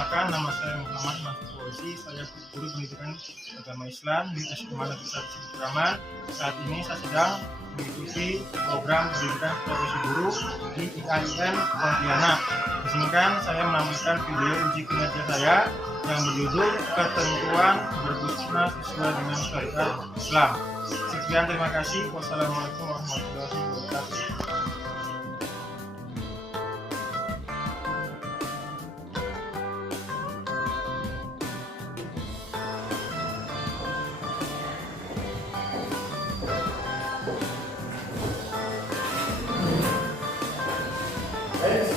Perkenalkan, nama saya Muhammad Mahfud Fauzi. Saya guru pendidikan agama Islam di SMA Negeri 1 Sidraman. Saat ini saya sedang mengikuti program pendidikan profesi guru di IAIN Pontianak. Di sini kan saya menampilkan video uji kinerja saya yang berjudul Ketentuan Berbusana Sesuai dengan Syariat Islam. Sekian, terima kasih. Wassalamualaikum warahmatullahi wabarakatuh.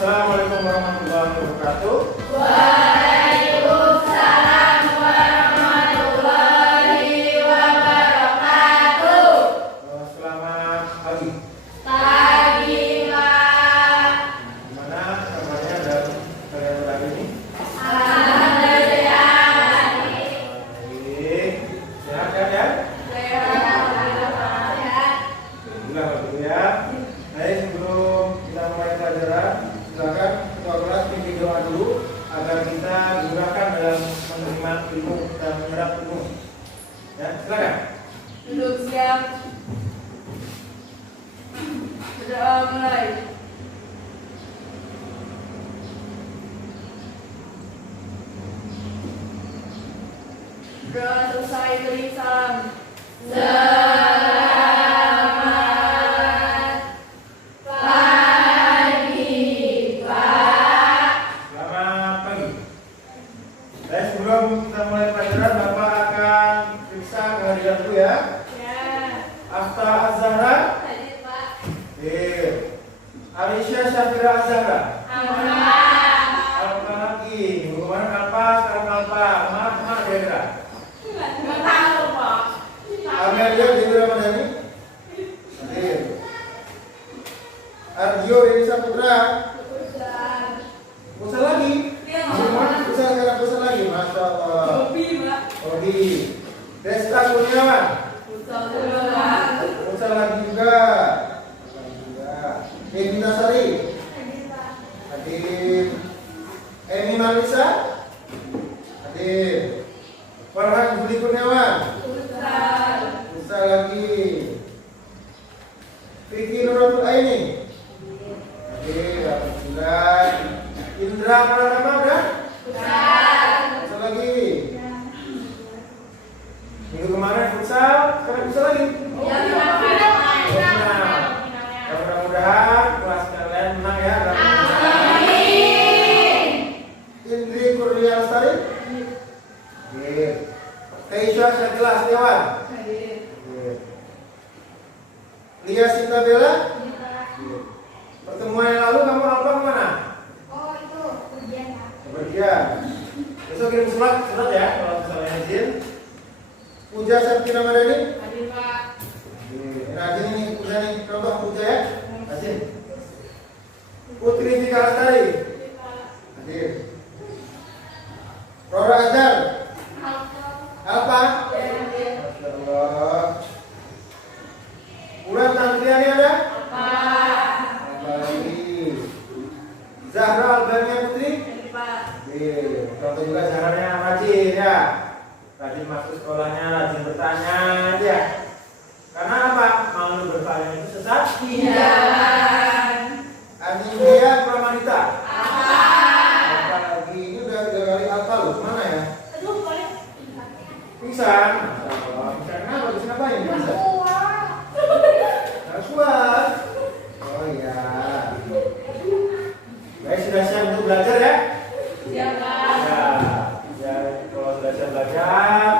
Assalamualaikum warahmatullahi wabarakatuh. Waalaikumsalam warahmatullahi wabarakatuh. Selamat pagi. Pagi, Pak. Gimana kabarnya dan kalian hari ini? Alhamdulillah. Baik. Sehat kan ya? Sehat. Alhamdulillah ya. Baik, sebelum kita mulai pelajaran, silakan ketua kelas pimpin doa dulu agar kita dimudahkan dalam menerima ilmu dan menyerap ilmu. Ya, silakan. Duduk siap. Berdoa mulai. Doa selesai, beri salam. Selamat pagi, Pak. Selamat pagi. Baik, sebelum kita mulai pelajaran, Bapak akan periksa kehadiran dulu ya. Ya. Afta Az-Zahra. Hadir, Pak. Aisyah Syafira Az-Zahra. Aman. Alpa lagi. Hubungan Alpa, sekarang Alpa. Maaf Dedra. Nggak tahu, Pak. Amelia Dewi Ramadhani. Hadir. Ardio Denisa Putra. Pusat lagi. Iya, Hubungan Pak. pusat sekarang pusat lagi. Masya Allah. Kopi, Pak. Odi. Desta Kurniawan. Ustaz. Pusat lagi juga. Evita Sari. Hadir, Pak. Hadir. Emi Marisa. Hadir. Farhan Budi Kurniawan. Ustaz. Bisa lagi. Vicky Nuratul Aini. Hadir. Alhamdulillah. Indra Pranama udah? Ustaz. Bisa lagi. Minggu kemarin futsal, sekarang bisa lagi. Ya, Ya, mudah-mudahan kelas kalian menang ya. Amin. Indri Kurnia Lestari. Hadir. Keisha Syakila Setiawan. Hadir. Hadir. Lia Sinta Bella. Pertemuan yang lalu kamu apa kemana? Oh, itu ujian, Pak. Kepergian. Besok kirim surat ya kalau misalnya izin. Puja Sarkina Madani. Hadir, Pak. Rajin ini Puja nih, contoh Puja ya. Rajin. Putri Fika Lestari. Hadir, Pak. Hadir. Rora Azhar. Alpa. Hadir. Masya Allah. Bulan Tantriani ada? Pak. Apa lagi? Zahra Albania Putri. Hadir, Pak. Contoh juga caranya rajin ya. Rajin masuk sekolahnya, rajin bertanya ya. Karena apa? Malu bertanya itu sesat. Tidak. Anindya Pramanita. Apa? Apa lagi? Ini udah 3 kali alfa loh. Mana ya? Aduh, boleh. Pingsan. Pingsan kenapa? Terus ngapain? Pingsan. Harus kuat. Oh iya. Baik, sudah siap untuk belajar ya? Siap, Pak. Ya, kalau sudah siap belajar,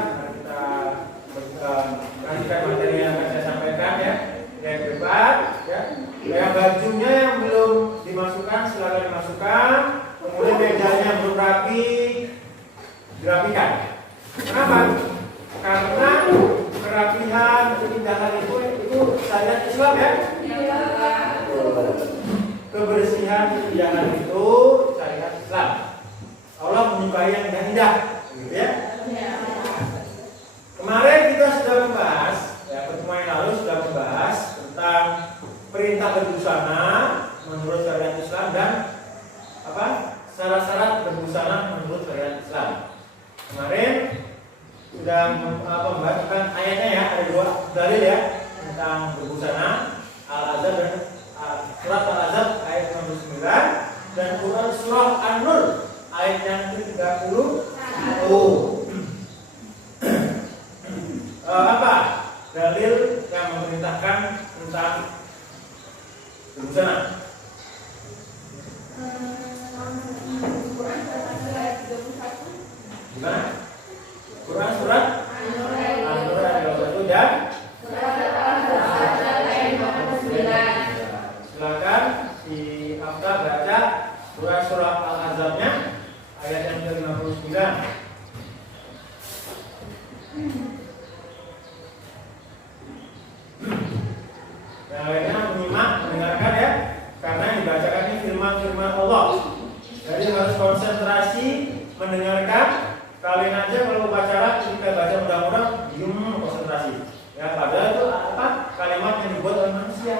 kita lanjutkan materi yang akan saya sampaikan ya. Yang debat, ya. Yang bajunya yang belum dimasukkan, silakan dimasukkan. Kemudian mejanya belum rapi, dirapikan. Kenapa? Karena kerapihan, keindahan itu syariat Islam ya. Iya, Pak. Kebersihan, keindahan itu syariat Islam. Allah menyukai yang indah, gitu ya. Iya. Kemarin kita sudah membahas, ya pertemuan yang lalu sudah membahas tentang perintah berbusana menurut syariat Islam dan apa syarat-syarat berbusana menurut syariat dan Quran surah An-Nur ayat yang ke-30. Apa dalil yang memerintahkan tentang berbusana? Gimana? Quran surat An-Nur ayat 21 dan silakan si Afta baca surah Al-Ahzab-nya ayat yang ke-59. Yang lainnya menyimak, mendengarkan ya, karena yang dibacakan ini firman-firman Allah. Jadi harus konsentrasi mendengarkan. Kalian aja kalau upacara ketika baca undang-undang diam konsentrasi. Ya, padahal itu apa? Kalimat yang dibuat oleh manusia.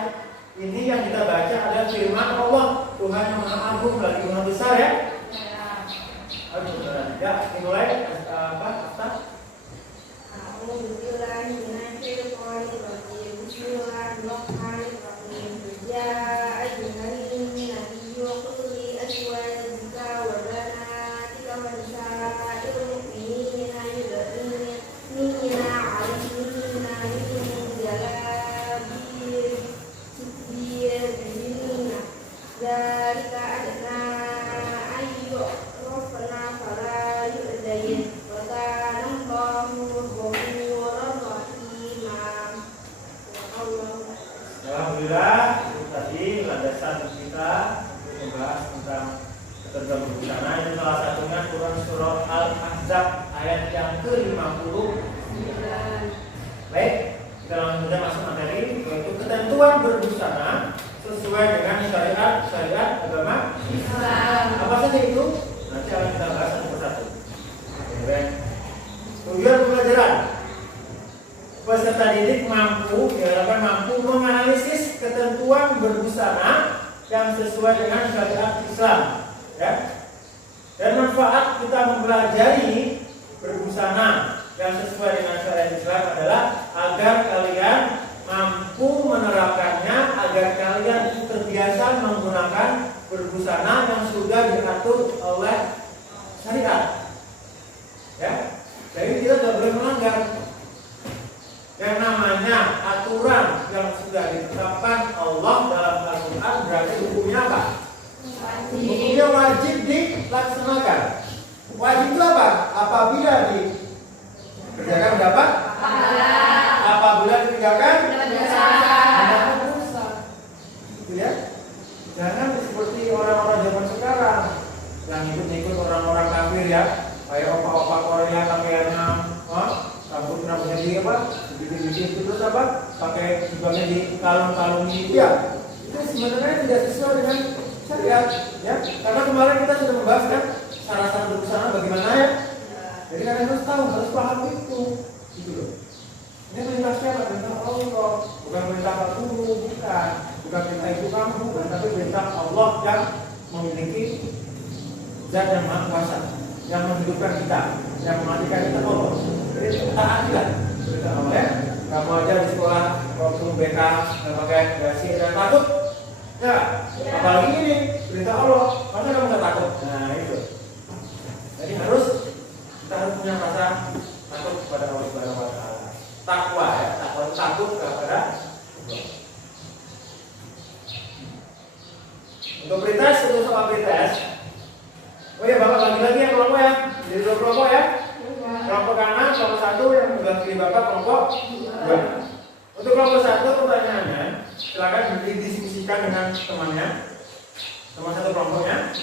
Ini yang kita baca adalah firman Allah. Tuhan yang Maha Agung, lagi Maha Besar ya. Ya, dimulai apa? Alhamdulillah, itu tadi landasan kita untuk membahas tentang ketentuan berbusana. Itu salah satunya Quran surah Al-Ahzab ayat yang ke-50. Baik, kita langsung saja masuk materi, yaitu ketentuan berbusana sesuai dengan syariat agama Islam. Apa saja itu? Nanti akan kita bahas satu persatu. Tujuan pembelajaran: peserta didik diharapkan mampu menganalisis ketentuan berbusana yang sesuai dengan syariat Islam, ya. Dan manfaat kita mempelajari berbusana yang sesuai dengan syariat Islam adalah agar kalian mampu menerapkannya, agar kalian terbiasa menggunakan berbusana yang sudah diatur oleh syariat, ya. Jadi kita tidak boleh melanggar. Yang namanya aturan yang sudah ditetapkan Allah dalam Al-Quran berarti hukumnya apa? Hukumnya wajib dilaksanakan. Wajib itu apa? Apabila dikerjakan mendapat pahala, apabila ditinggalkan mendapat dosa. Gitu ya. Jangan seperti orang-orang zaman sekarang yang ikut orang-orang kafir ya, kayak opa-opa Korea pakaiannya rambut rambutnya di apa? Di terus apa? Pakai jubahnya di kalung-kalung itu ya. Itu sebenarnya tidak sesuai dengan syariat, ya. Karena kemarin kita sudah membahas kan syarat-syarat berbusana bagaimana ya. Jadi kalian harus tahu, harus paham itu, gitu loh. Ini perintah siapa? Perintah Allah, bukan perintah Pak Guru, bukan perintah ibu kamu, bukan, tapi perintah Allah yang memiliki Zat yang Maha Kuasa, yang menghidupkan kita, yang mematikan kita Allah. Jadi taatilah perintah Allah ya. Kamu aja di sekolah waktu BK nggak pakai dasi dan takut, ya. Apalagi ini perintah Allah, masa kamu nggak takut? Nah itu. Jadi kita harus punya rasa takut kepada Allah Subhanahu Wa Taala. Takwa ya, takut kepada Allah. Untuk pretest, untuk soal pretest. Oh ya, Bapak lagi-lagi yang kelompok ya. Jadi dua kelompok ya. Kelompok kanan, kelompok satu, yang sebelah kiri Bapak kelompok dua. Untuk kelompok satu pertanyaannya, silakan didiskusikan dengan temannya, teman satu kelompoknya.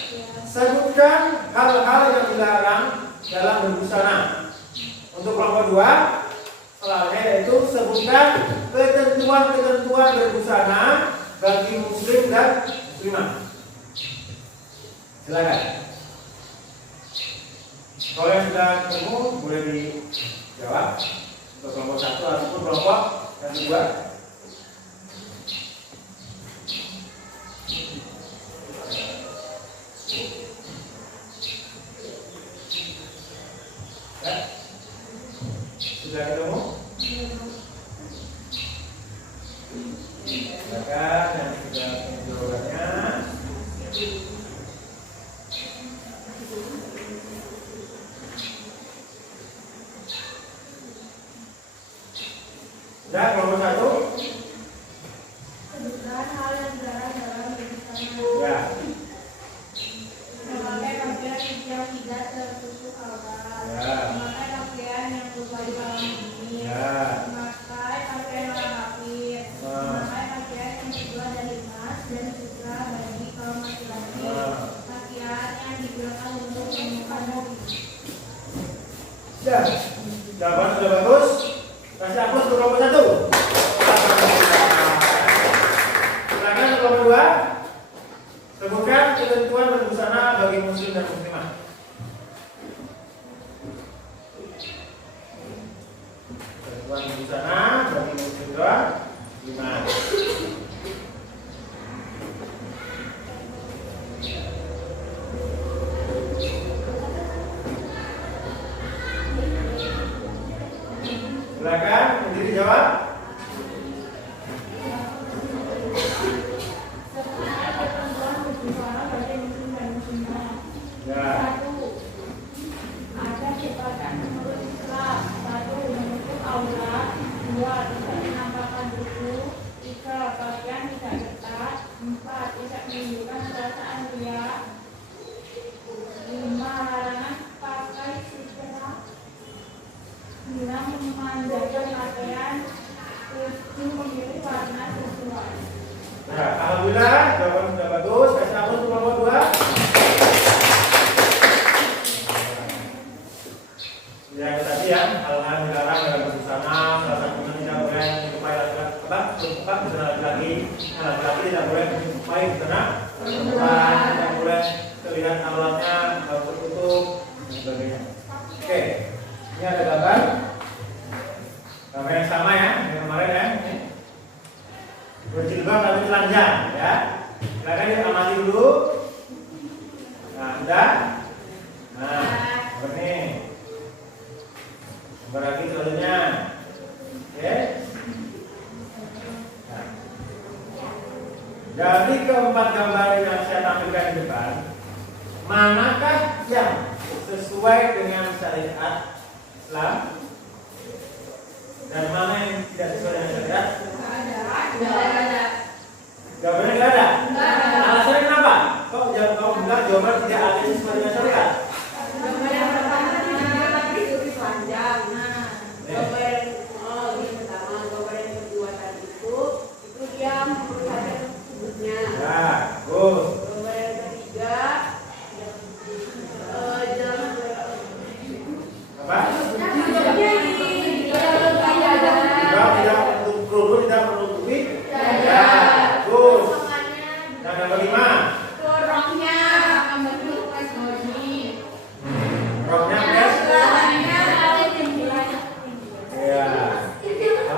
Sebutkan hal-hal yang dilarang dalam berbusana. Untuk kelompok dua, soalnya yaitu sebutkan ketentuan-ketentuan berbusana bagi muslim dan muslimah. Silakan. Kalau yang sudah ketemu boleh dijawab untuk kelompok satu ataupun kelompok yang kedua. Ya. Sudah ketemu? Silakan yang sudah ketemu jawabannya. Ya, jawaban sudah bagus. Kasih hapus untuk kelompok 1. Silakan untuk kelompok 2. Sebutkan ketentuan berbusana bagi muslim dan muslimah. Ketentuan berbusana bagi muslim dan muslimah. Silakan berdiri jawab. Ya. Ada sifatkan menurut Islam. 1. Menutup aurat. 2. Tidak menampakkan buku. 3. Pakaian tidak ketat. 4. Tidak menunjukkan perasaan ria. 5. Larangan pakai sutra. 6. Memanjakan pakaian. 7. Memilih warna sesuai. Nah, alhamdulillah jawaban sudah bagus. Kasih hapus untuk kelompok 2. Ya tadi ya, hal-hal dilarang dalam berbusana, salah satunya tidak boleh menyerupai laki-laki, laki-laki tidak boleh menyerupai busana perempuan, tidak boleh terlihat auratnya harus tertutup dan sebagainya. Oke, ini ada gambar yang sama ya, yang kemarin ya. Ini. Berjilbab tapi telanjang ya. Silakan diamati dulu. Nah, sudah. Nah, seperti ini. Berarti selanjutnya, oke? Nah. Dari keempat gambar yang saya tampilkan di depan, manakah yang sesuai dengan syariat Islam dan mana yang tidak sesuai dengan syariat? Jawabannya nggak ada. Alasannya kenapa? Kok bilang jawaban tidak ada yang sesuai dengan syariat?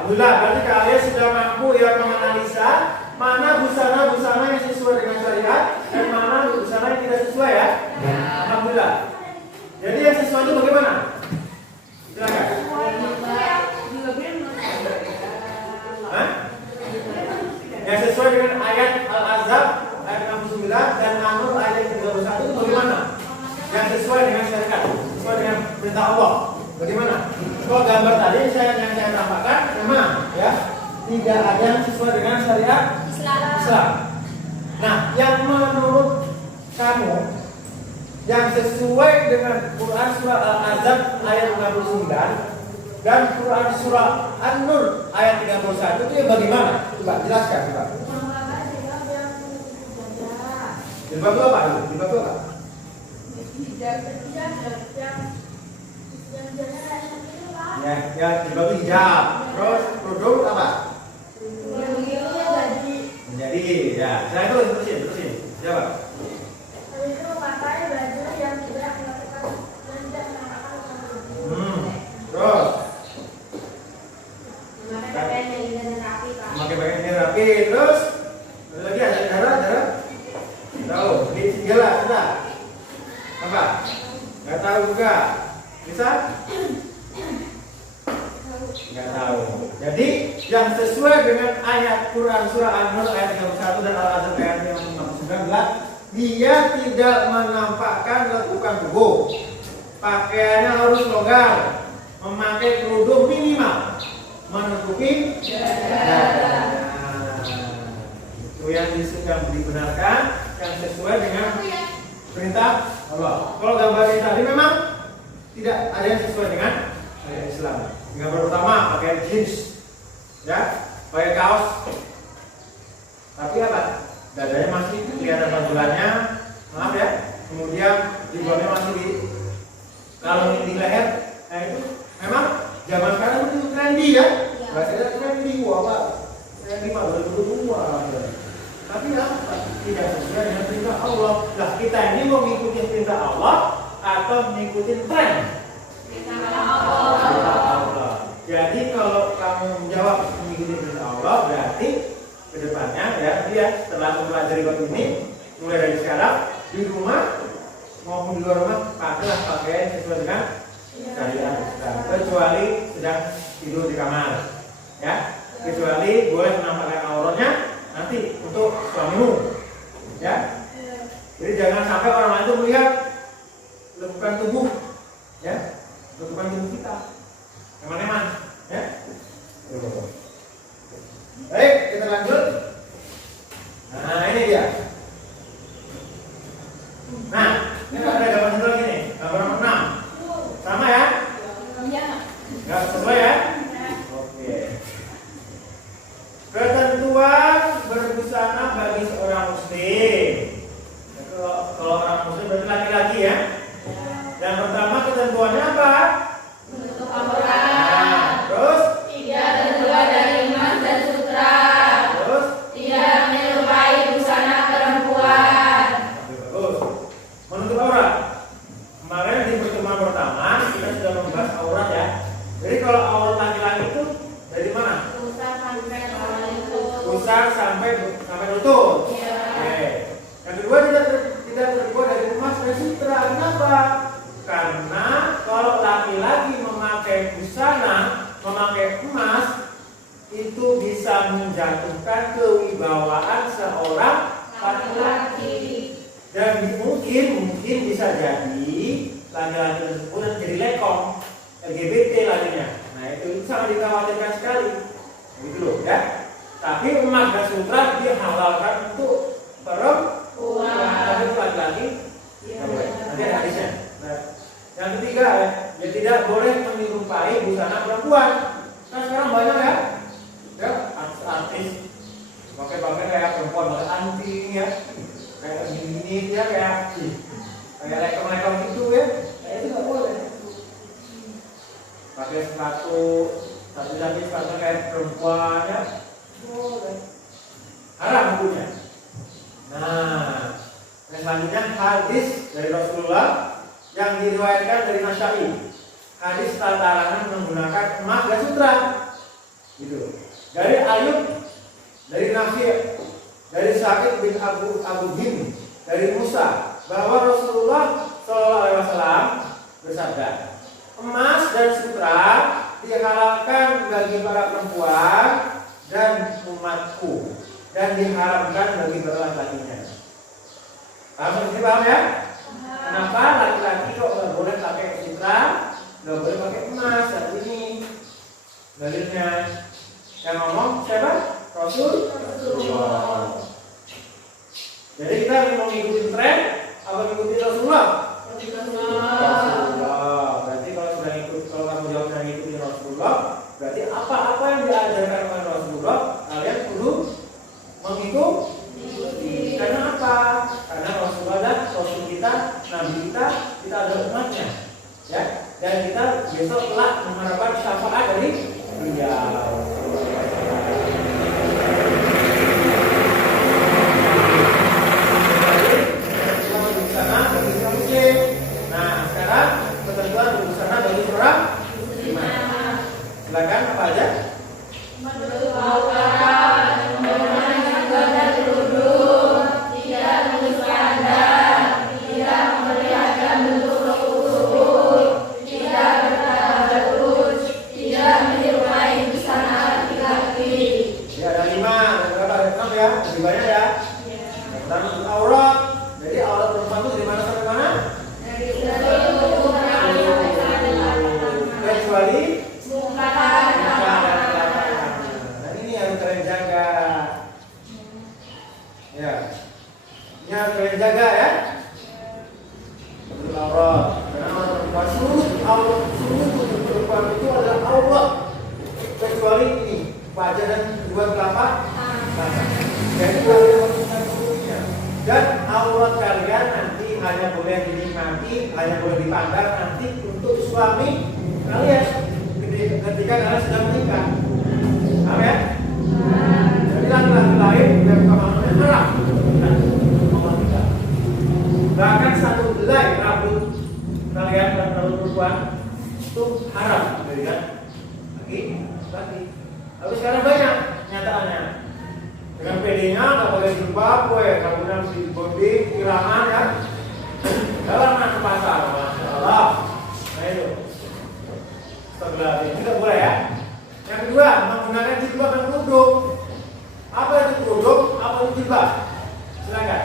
Alhamdulillah, berarti kalian sudah mampu ya menganalisa mana busana-busana yang sesuai dengan syariat dan mana busana yang tidak sesuai ya. Alhamdulillah. Jadi yang sesuai itu bagaimana? Silakan. Hah? Yang sesuai dengan ayat Al-Ahzab ayat 69 dan An-Nur ayat 31 itu bagaimana? Yang sesuai dengan syariat, sesuai dengan perintah Allah. Bagaimana? Kalau gambar tadi yang saya tampakkan memang ya tidak ada yang sesuai dengan syariat Islam. Nah, yang menurut kamu yang sesuai dengan Quran surah Al-Ahzab ayat 69 dan Quran surah An-Nur ayat 31 itu ya bagaimana? Coba jelaskan coba. Jilbab itu apa? Jilbab itu apa? Ya jilbab itu hijab. Terus kerudung apa? Menjadi. Ya, saya itu terusin. Jawab. Itu pakai baju yang tidak melakukan dan tidak menampakkan Terus. memakai pakaian yang rapi, Pak. Memakai pakaian yang rapi. Terus ada lagi ada darah. Tahu? Ini jelas sudah. Apa? Nggak tahu juga. Bisa? Nggak tahu. Jadi yang sesuai dengan ayat Quran surah An-Nur ayat 31 dan Al-Ahzab ayat 59 adalah dia tidak menampakkan lekukan tubuh. Pakaiannya harus longgar, memakai kerudung minimal, menutupi dada. Itu yang dibenarkan, yang sesuai dengan perintah Allah. Kalau gambar ini tadi memang tidak ada yang sesuai dengan syariat Islam. Gambar pertama pakai jeans, ya, pakai kaos, tapi apa? Dadanya masih kelihatan pantulannya, maaf ya. Kemudian jilbabnya masih di kalau di leher, nah itu Allah. Nah, kita ini mau mengikuti perintah Allah atau mengikuti tren? Perintah Allah. Jadi kalau kamu menjawab mengikuti perintah Allah, berarti kedepannya ya setelah mempelajari bab ini, mulai dari sekarang di rumah maupun di luar rumah pakailah pakaian sesuai dengan syariat Islam, kecuali sedang tidur di kamar, ya. Kecuali boleh menampakkan auratnya nanti untuk suamimu, ya. Jadi jangan sampai orang lain itu melihat lekukan tubuh, ya, lekukan tubuh kita, teman-teman, ya. Baik, kita lanjut. Nah, ini dia. Nah, ini ada gambar satu lagi nih, gambar nomor 6. Sama ya? Nggak sesuai ya? Oke. Ketentuan berbusana bagi seorang muslim. Kalau orang muslim berarti laki-laki ya. Yang pertama ketentuannya apa? Menutup aurat. Terus? Tidak terbuat dari emas dan sutra. Terus? Tidak menyerupai busana perempuan. Bagus. Menutup aurat. Kemarin di pertemuan pertama kita sudah membahas aurat ya. Jadi kalau aurat laki-laki itu dari mana? Pusar sampai lutut. Iya. Oke. Yang kedua tidak terbuat dari emas dan sutra. Kenapa? Karena kalau laki-laki memakai busana, memakai emas, itu bisa menjatuhkan kewibawaan seorang laki-laki. Dan mungkin bisa jadi laki-laki tersebut jadi lekong, LGBT lainnya. Nah itu sangat dikhawatirkan sekali, gitu loh ya. Tapi emas dan sutra dihalalkan untuk perempuan, tapi untuk laki-laki nanti ada hadisnya. Nah, yang ketiga ya tidak boleh menyerupai busana perempuan. Kan sekarang banyak ya artis pakai kayak perempuan, pakai anting ya. Kayak gini dia kayak lekong-lekong gitu ya, kayak itu nggak boleh. Pakai sepatu sepatu kayak perempuan ya, boleh. Haram hukumnya. Nah, yang selanjutnya hadis dari Rasulullah yang diriwayatkan dari Nasyai. Hadis tentang larangan menggunakan emas dan sutra. Gitu. Dari Ayub, dari Nafi, dari Sa'id bin Abu Him, dari Musa, bahwa Rasulullah SAW bersabda, emas dan sutra dihalalkan bagi para perempuan dan umatku, dan diharamkan bagi para laki-lakinya. Paham ya? Kenapa laki-laki kok nggak boleh pakai sutra, nggak boleh pakai emas saat ini? Dalilnya yang ngomong siapa? Rasulullah. Jadi kita mau mengikuti tren atau mengikuti Rasulullah? Rasulullah. Berarti kalau kamu jawab dari ikuti Rasulullah, berarti apa-apa yang diajarkan oleh Rasulullah kalian perlu mengikuti. Karena apa? Karena Rasulullah adalah Rasul kita, Nabi kita adalah umatnya, ya. Dan kita besok kelak mengharapkan syafaat dari beliau. Nah, sekarang ketentuan berbusana bagi seorang muslimah. Silakan apa aja? Menutup aurat, menggunakan badan kerudung, tidak menutup badan, tidak memperlihatkan bentuk tubuh, tidak bertabarruj, tidak menyerupai busana laki-laki. Ya ada 5, ada 6 ya, lebih banyak ya. Yang pertama aurat. Jadi aurat perempuan itu dari mana sampai mana? Kecuali muka dan nah ini harus kalian jaga. Ya, ini harus kalian jaga ya. Untuk aurat, karena aurat perempuan seluruh perempuan itu adalah aurat, kecuali ini wajah dan dua telapak tangan. Jadi kalian harus menutupinya. Dan aurat kalian nanti hanya boleh dinikmati, hanya boleh dipandang nanti untuk suami kalian ketika kalian sedang menikah. Paham ya? Jadi laki-laki lain dan kamu haram. Allah tidak. pakaian dan rambut perempuan itu haram, gitu kan? Laki. Tapi sekarang banyak nyataannya. Dengan PD-nya nggak pakai jilbab, kemudian di body kilangan kan? Dalam ke pasar, masalah. Nah itu. Setelah itu tidak boleh ya. Yang kedua, menggunakan jilbab dan kerudung. Apa itu kerudung? Apa itu jilbab? Silakan.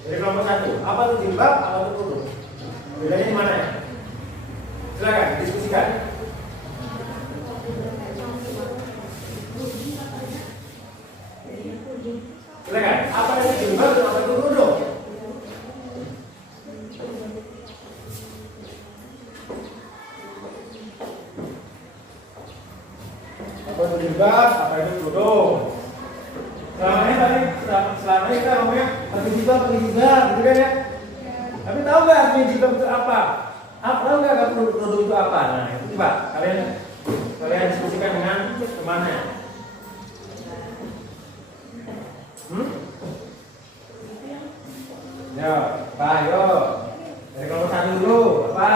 Dari kelompok 1, apa itu jilbab? Apa itu kerudung? Bedanya di mana ya? Silakan diskusikan. Silakan. Apa itu jilbab dan apa itu kerudung? Apa itu jilbab? Apa itu kerudung? Selama ini kita ngomongnya pakai jilbab, gitu kan ya? Tapi tahu nggak artinya jilbab itu apa? Tahu nggak kerudung itu apa? Nah itu coba kalian diskusikan dengan temannya. Ya, Pak, ayo. Dari kelompok 1 dulu, apa?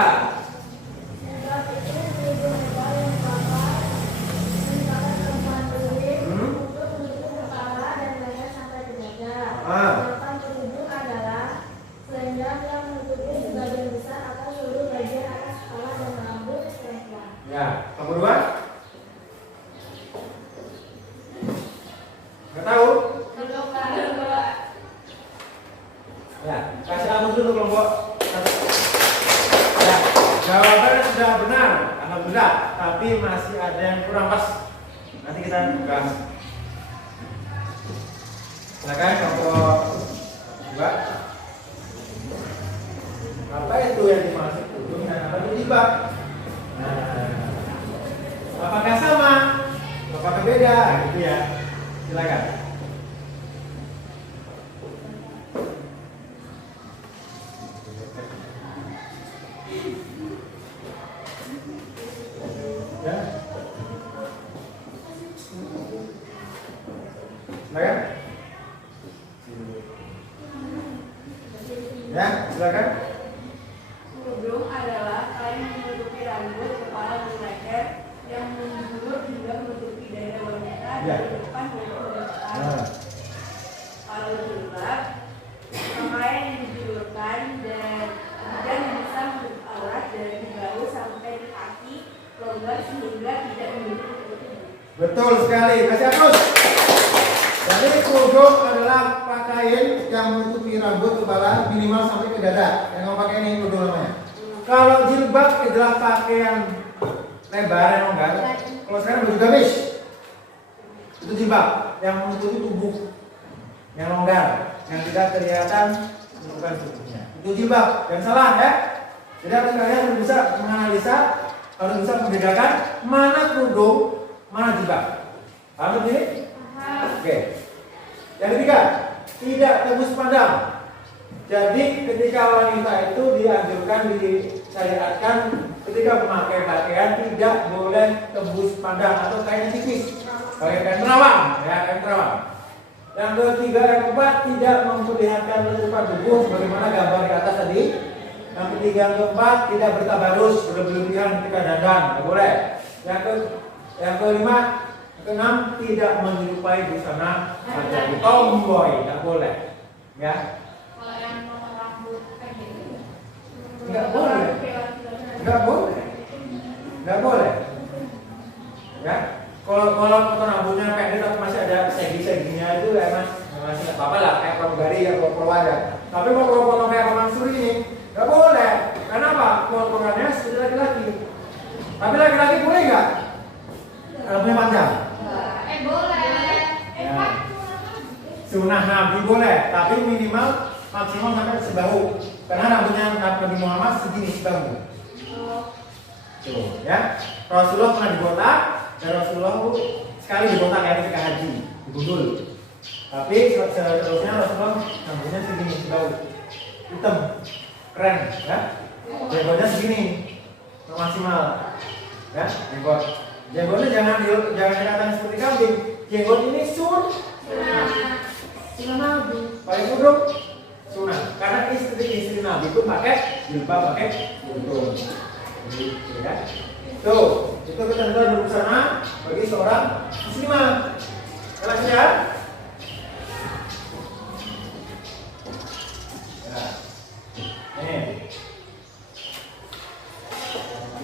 Kerudung adalah selendang yang menutupi sebagian besar atau seluruh bagian atas kepala dan rambut perempuan. Ya, nomor 2? Nggak tahu? Ya, kasih ampun dulu kelompok 1. Ya, jawabannya sudah benar, alhamdulillah. Tapi masih ada yang kurang pas. Nanti kita bahas. Silakan kelompok 2. Apa itu yang dimaksud kerudung dan apa itu jilbab? Nah, apakah sama? Apakah beda? Gitu ya. Silakan. Ya. Silakan. Ya, silakan. Kerudung adalah kain yang menutupi rambut, kepala, dan leher yang menjulur hingga menutupi dada wanita dari depan maupun dari belakang. Kalau jilbab, pakaian yang dijulurkan dan bisa menutup aurat dari bahu sampai di kaki, longgar sehingga tidak menutup tubuh. Betul sekali. Kasih aplaus. Jadi kerudung adalah pakaian yang menutupi rambut, kepala minimal sampai ke dada. Yang mau pakai ini kerudung namanya. Kalau jilbab adalah pakaian lebar yang longgar. Kalau sekarang baju gamis itu jilbab yang menutupi tubuh yang longgar, yang tidak kelihatan bukan tubuhnya. Itu jilbab. Yang salah ya. Jadi harus kalian harus bisa menganalisa, harus bisa membedakan mana kerudung, mana jilbab. Paham ini? Oke. Yang ketiga, tidak tembus pandang. Jadi ketika wanita itu dianjurkan, disyariatkan ketika memakai pakaian tidak boleh tembus pandang atau kain tipis, pakai kain terawang, ya kain terawang. Yang ketiga, yang keempat, tidak memperlihatkan letupan tubuh sebagaimana gambar di atas tadi. Yang ketiga, yang keempat, tidak bertabarus berlebihan ketika dandan, tidak boleh. Yang kelima, keenam, tidak menyerupai busana jadi tomboy, tidak boleh. Ya. Kalau yang nomor rambut kayak gini, Enggak boleh. Enggak boleh. Enggak boleh. Ya. Kalau potong rambutnya pendek tapi masih ada segi-seginya itu emang masih enggak apa-apa lah, kayak pramugari ya, ya. Tapi kalau potong kayak Pak Mansur ini enggak boleh. Kenapa? Potongannya sudah laki-laki. Tapi laki-laki boleh enggak? Rambutnya panjang. boleh. Ya. Sunnah Nabi boleh, tapi minimal maksimal sampai sebahu. Karena rambutnya Nabi Muhammad segini sebahu. Tuh, ya. Rasulullah pernah dibotak, dan Rasulullah sekali dibotak ya ketika haji, digundul. Tapi seterusnya Rasulullah rambutnya segini sebahu, hitam, keren, ya. Jenggotnya segini, maksimal, ya. Jenggotnya jangan dikatakan seperti kambing. Jenggot ini sunnah Nabi, paling buruk sunnah, karena istri begitu pakai jilbab, pakai kerudung. Gitu kan? Tuh, itu ketentuan berbusana bagi seorang muslimah. Jelas ya?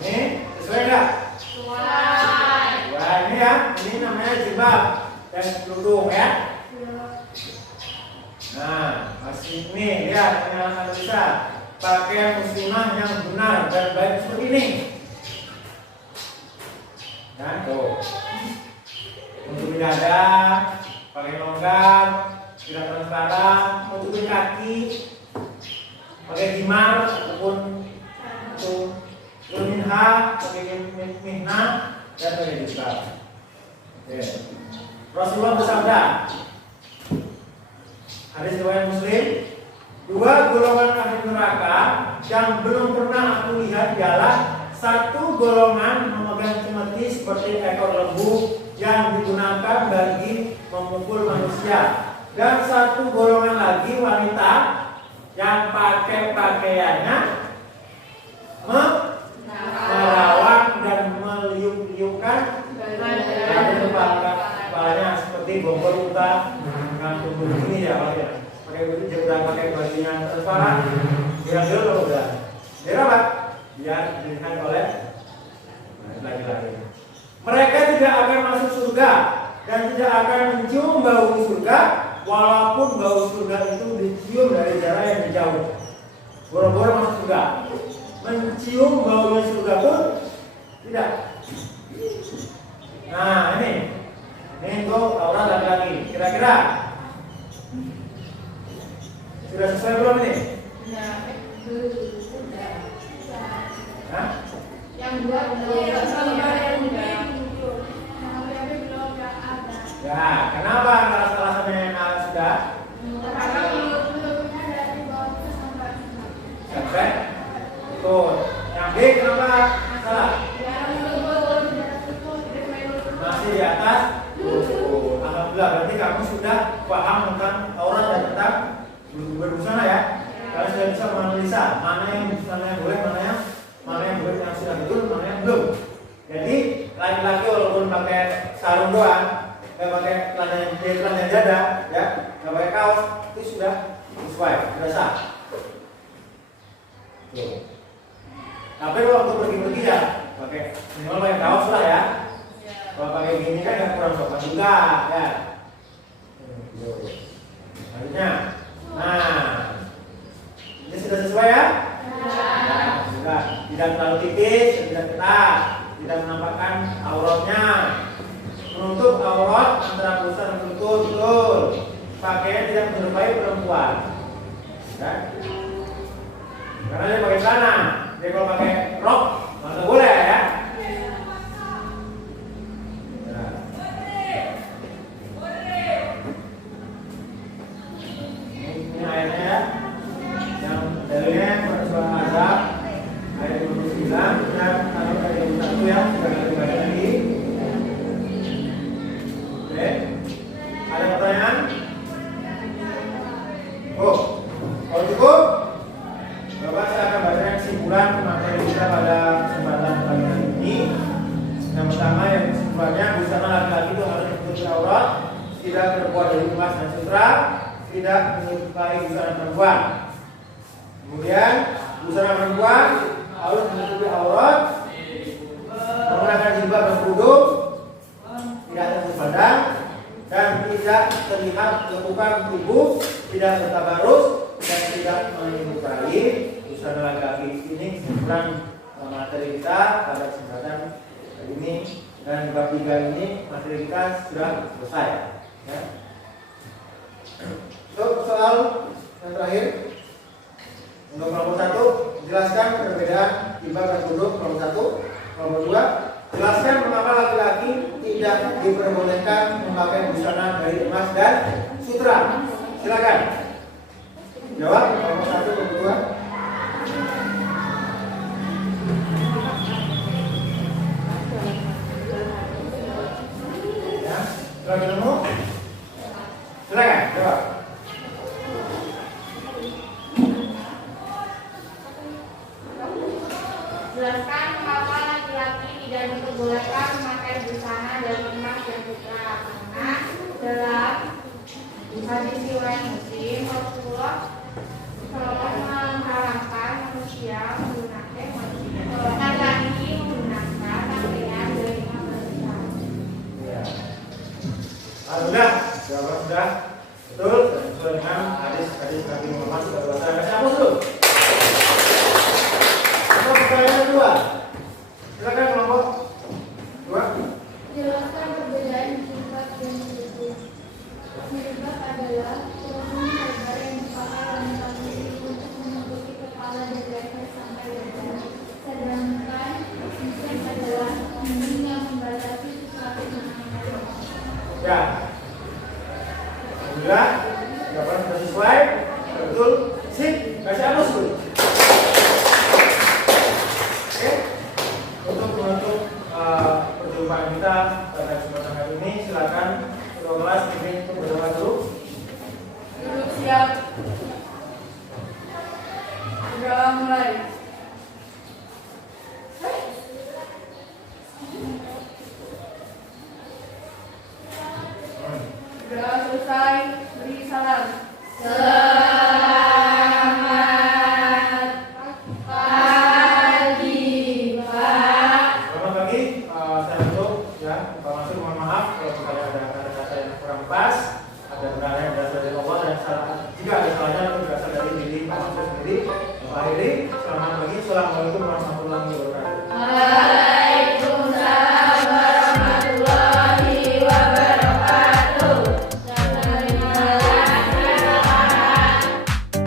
Ini sesuai nggak? Sesuai. Wah, ini ya, ini namanya jilbab dan kerudung ya. Nah, masih ini lihat dengan analisa pakaian muslimah yang benar dan baik seperti ini. Nah, tuh. Untuk di dada pakai longgar, tidak transparan, untuk kaki pakai himar ataupun untuk minha pakai mihna dan pakai jilbab. Rasulullah bersabda, hadis riwayat Muslim, 2 golongan ahli neraka yang belum pernah aku lihat ialah 1 golongan memegang cemeti seperti ekor lembu yang digunakan bagi memukul manusia, dan 1 golongan lagi wanita yang pakai pakaiannya merawat dan meliuk-liukkan kepalanya seperti bongkol unta. Tubuh ini ya Pak ya, pakai baju jebra, pakai bajunya transparan, kira-kira kalau udah biar apa? Biar dilihat oleh laki-laki. Mereka tidak akan masuk surga dan tidak akan mencium bau surga, walaupun bau surga itu dicium dari jarak yang jauh. Boro-boro masuk surga, mencium bau surga pun tidak. Nah ini untuk aurat laki-laki, kira-kira sudah sesuai belum ini? Hah? Yang 2 belum. Ya, kenapa alasannya yang sudah? Sampai tuh, yang B kenapa salah? Masih di atas. Alhamdulillah, berarti kamu sudah paham tentang aurat dan tentang berbusana ya. Kalian sudah bisa menganalisa mana yang boleh, mana yang boleh, yang sudah betul, mana yang belum. Jadi laki-laki walaupun pakai sarung doang, nggak pakai celana dada, ya, nggak pakai kaos, itu sudah sesuai, sudah sah. Tapi kalau untuk pergi-pergi ya pakai minimal pakai kaos lah ya. Kalau pakai gini kan nggak kurang sopan juga, ya. Selanjutnya, nah, ini sudah sesuai ya? Sudah, tidak terlalu tipis, tidak ketat, tidak menampakkan auratnya, menutup aurat antara pusat dan betul. Pakaian tidak menyerupai perempuan, ya. Karena dia pakai celana, dia kalau pakai rok nggak boleh ya. Ini ayatnya ya, yang dalilnya pada surah Al-Ahzab ayat 29 dan ayat 21 ya, sudah kita baca lagi. Oke, ada pertanyaan? Oh, kalau cukup, Bapak saya akan bacakan kesimpulan materi kita pada kesempatan pagi hari ini. Yang pertama yang kesimpulannya, busana laki-laki itu harus menutupi aurat, tidak terbuat dari emas dan sutra, tidak menyerupai busana perempuan. Kemudian busana perempuan harus menutupi aurat, menggunakan jilbab dan kerudung, tidak tertutup badan, dan tidak terlihat lekukan tubuh, tidak bertabarus, dan tidak menyerupai busana laki-laki. Ini kesimpulan materi kita pada kesempatan hari ini, dan bab 3 ini materi kita sudah selesai. Ya. Soal yang terakhir untuk kelompok 1, jelaskan perbedaan jilbab dan kerudung. Kelompok 1. Kelompok 2, jelaskan mengapa laki-laki tidak diperbolehkan memakai busana dari emas dan sutra. Silakan jawab. Kelompok 1, kelompok 2. Ya, sudah ketemu? Silakan jawab. diperbolehkan memakai busana dari emas dan perak karena dalam hadis riwayat Muslim Rasulullah mengharamkan manusia menggunakan laki menggunakan pakaian dari emas dan perak. Ya. Alhamdulillah, jawaban sudah betul dan sesuai dengan hadis Nabi Muhammad SAW. Kasih hapus dulu. Kita pertanyaan kedua. Silakan kelompok dua. Jelaskan perbedaan sifat dan bentuk. Sifat adalah volume lebar yang dipakai wanita sendiri untuk menutupi kepala dan leher sampai dada. Sedangkan sifat adalah dinding yang membatasi sesuatu mengenai. Ya. Alhamdulillah, jawaban sudah sesuai. Betul. Sip. Kasih hapus dulu. Oke. Untuk menutup perjumpaan kita pada kesempatan kali ini, silakan ketua kelas pimpin untuk berdoa dulu. Duduk siap. Segera mulai. Segera selesai, beri salam. Selamat pagi, Pak. Selamat pagi. Saya untuk ya, Pak Mansur mohon maaf kalau misalnya ada kata-kata yang kurang pas, ada benar yang berasal dari Allah dan salah. Jika ada salahnya itu berasal dari diri Pak Mansur sendiri. Pak Heri, selamat pagi. Assalamualaikum warahmatullahi wabarakatuh.